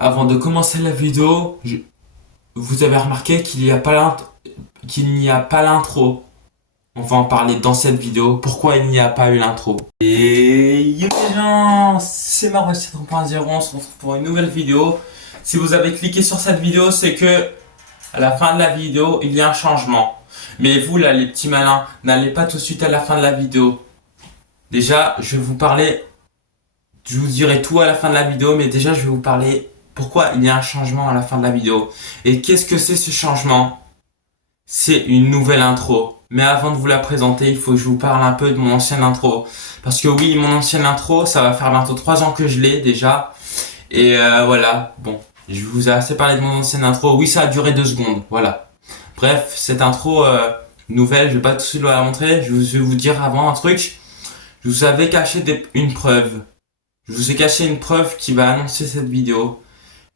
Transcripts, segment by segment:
Avant de commencer la vidéo, vous avez remarqué qu'il n'y a pas l'intro. On va en parler dans cette vidéo. Pourquoi il n'y a pas eu l'intro? Et yo les gens, c'est Maroc 3.0, on se retrouve pour une nouvelle vidéo. Si vous avez cliqué sur cette vidéo, c'est que à la fin de la vidéo, il y a un changement. Mais vous là, les petits malins, n'allez pas tout de suite à la fin de la vidéo. Déjà, je vous dirai tout à la fin de la vidéo, mais déjà je vais vous parler pourquoi il y a un changement à la fin de la vidéo. Et qu'est-ce que c'est ce changement? C'est une nouvelle intro. Mais avant de vous la présenter, il faut que je vous parle un peu de mon ancienne intro. Parce que oui, mon ancienne intro, ça va faire bientôt 3 ans que je l'ai déjà. Et voilà, bon, je vous ai assez parlé de mon ancienne intro. Oui, ça a duré 2 secondes, voilà. Bref, cette intro nouvelle, je vais pas tout de suite la montrer. Je vais vous dire avant un truc. Je vous avais caché une preuve. Je vous ai caché une preuve qui va annoncer cette vidéo.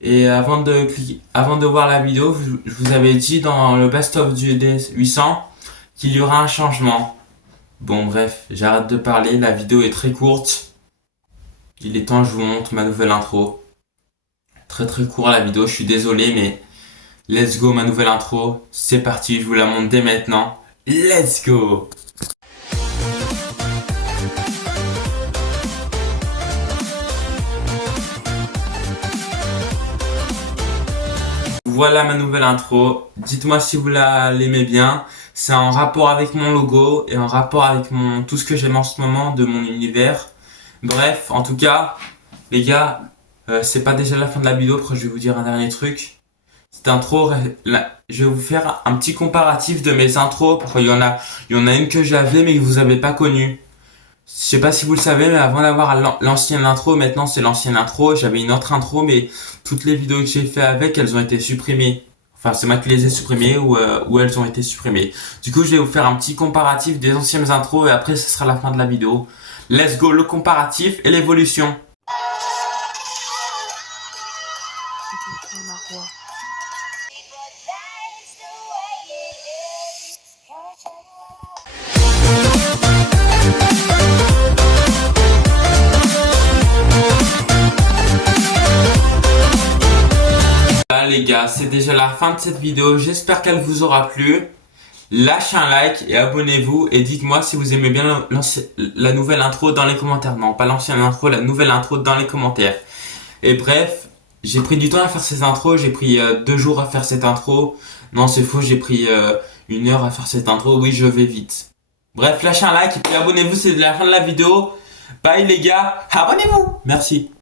Et avant de voir la vidéo, je vous avais dit dans le best-of du D800 qu'il y aura un changement. Bon bref, j'arrête de parler, la vidéo est très courte. Il est temps que je vous montre ma nouvelle intro. Très très court la vidéo, je suis désolé mais let's go ma nouvelle intro. C'est parti, je vous la montre dès maintenant. Let's go! Voilà ma nouvelle intro. Dites-moi si vous l'aimez bien. C'est en rapport avec mon logo et en rapport avec tout ce que j'aime en ce moment de mon univers. Bref, en tout cas, les gars, c'est pas déjà la fin de la vidéo. Après, je vais vous dire un dernier truc. Cette intro, je vais vous faire un petit comparatif de mes intros. Parce qu'il y en a une que j'avais mais que vous avez pas connue. Je sais pas si vous le savez, mais avant d'avoir l'ancienne intro, maintenant c'est l'ancienne intro. J'avais une autre intro, mais toutes les vidéos que j'ai fait avec, elles ont été supprimées. Enfin, c'est moi qui les ai supprimées ou elles ont été supprimées. Du coup, je vais vous faire un petit comparatif des anciennes intros et après, ce sera la fin de la vidéo. Let's go, le comparatif et l'évolution. Voilà les gars, c'est déjà la fin de cette vidéo. J'espère qu'elle vous aura plu. Lâchez un like et abonnez-vous et dites-moi si vous aimez bien la nouvelle intro dans les commentaires. Non, pas l'ancienne intro, la nouvelle intro dans les commentaires. Et bref, j'ai pris du temps à faire ces intros. J'ai pris 2 jours à faire cette intro. Non, c'est faux, j'ai pris 1 heure à faire cette intro. Oui, je vais vite. Bref, lâchez un like et puis abonnez-vous, c'est la fin de la vidéo. Bye les gars, abonnez-vous. Merci.